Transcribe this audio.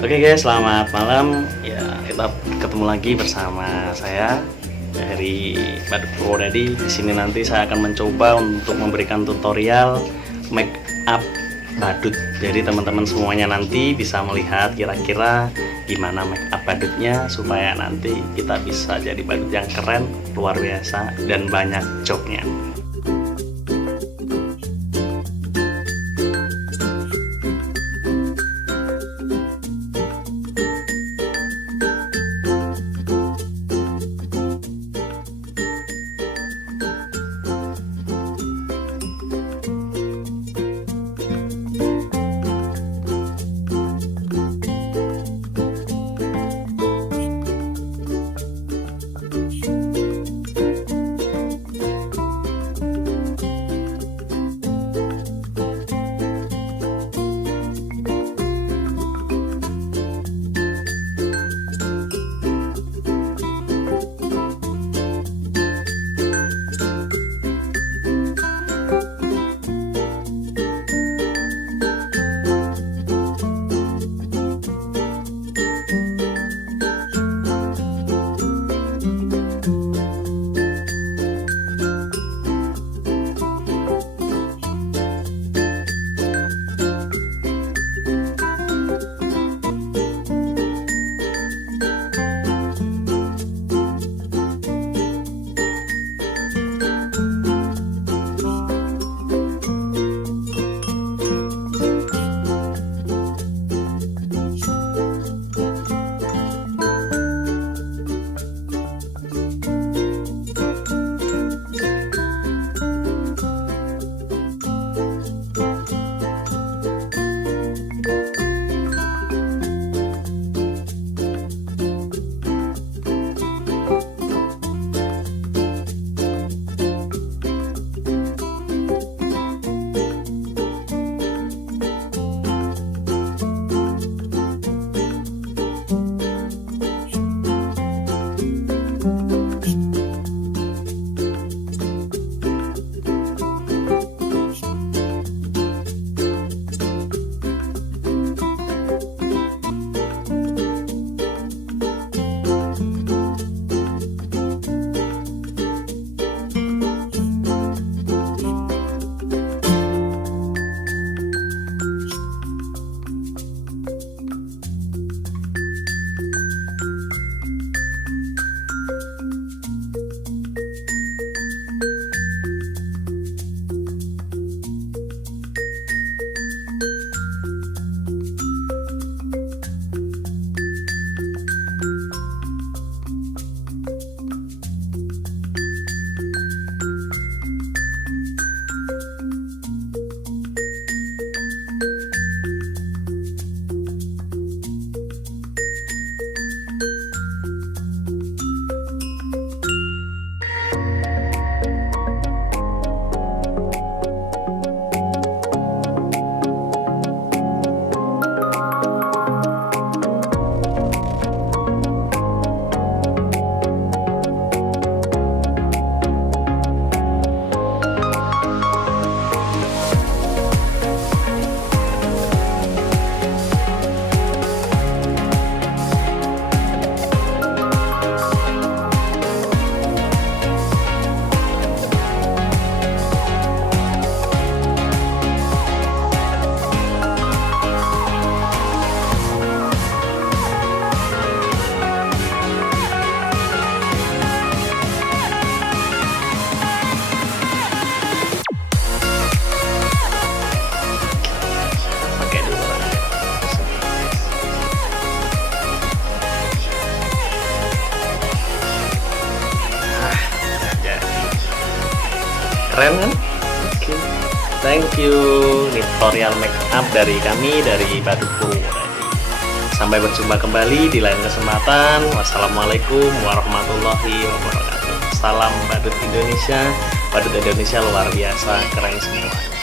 Oke guys, selamat malam. Ya, kita ketemu lagi bersama saya dari Badut Purwodadi. Di sini nanti saya akan mencoba untuk memberikan tutorial make up badut. Jadi teman-teman semuanya nanti bisa melihat kira-kira gimana make up badutnya supaya nanti kita bisa jadi badut yang keren, luar biasa dan banyak jobnya. Keren kan? Oke. Thank you. Ini tutorial make up dari kami dari Badut Purwodadi. Sampai berjumpa kembali di lain kesempatan. Wassalamualaikum warahmatullahi wabarakatuh. Salam Badut Indonesia. Badut Indonesia luar biasa, keren semua.